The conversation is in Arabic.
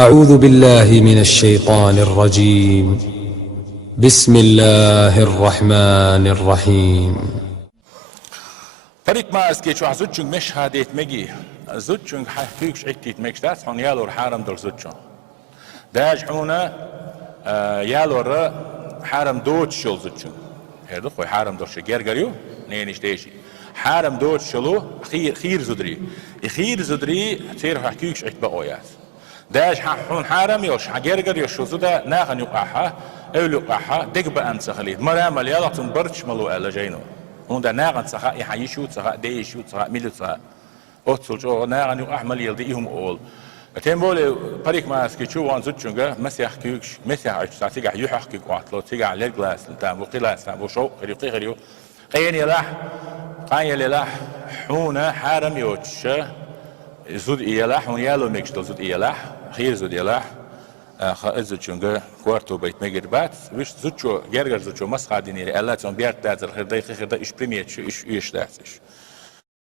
أعوذ بالله من الشيطان الرجيم. بسم الله الرحمن الرحيم. طريق ما اسكي شو زوجون مش هاديت مجي زوجون حكيكش عكيت مكشتاس هون يالور حرم دور زوجون داج حونا يالور حرم دوت شل زوجون هذا خوي حرم دور شجير قريو نينش ديشي حرم دوت شلو خير زدري خير زدري تصير حكيكش عك بقويات داج حون حرم يوش حجير قريو شو زدا ناخن يقعها أولو يقعها دق بأنت خليد مرام اليالا تنبرش ملو ألا جينو هون دا ناغن صخا يحيشوت صخا ديشوت صخا ميلوت صخا اوتسول جو ناغن يو احمل يلديهم اول تيم بولي بريك ما اسكي شو وان زوتشونغا مسيح كيوكش مسيح تيغا يحكي قاتلو تيغا ليغلاس تام وقيلاس تام وشو خريقي خريو قين يلاح قاين يلاح حونا حارم يوتش زود يلاح هون يالو ميكش زود يلاح خير زود يلاح زوتشونغا كوارتو بيت ميجربات وش زوتشو جرجر زوتشو مسخ دينيري الله تون بيرت دازر خردي خردي ايش بريميت ايش داتش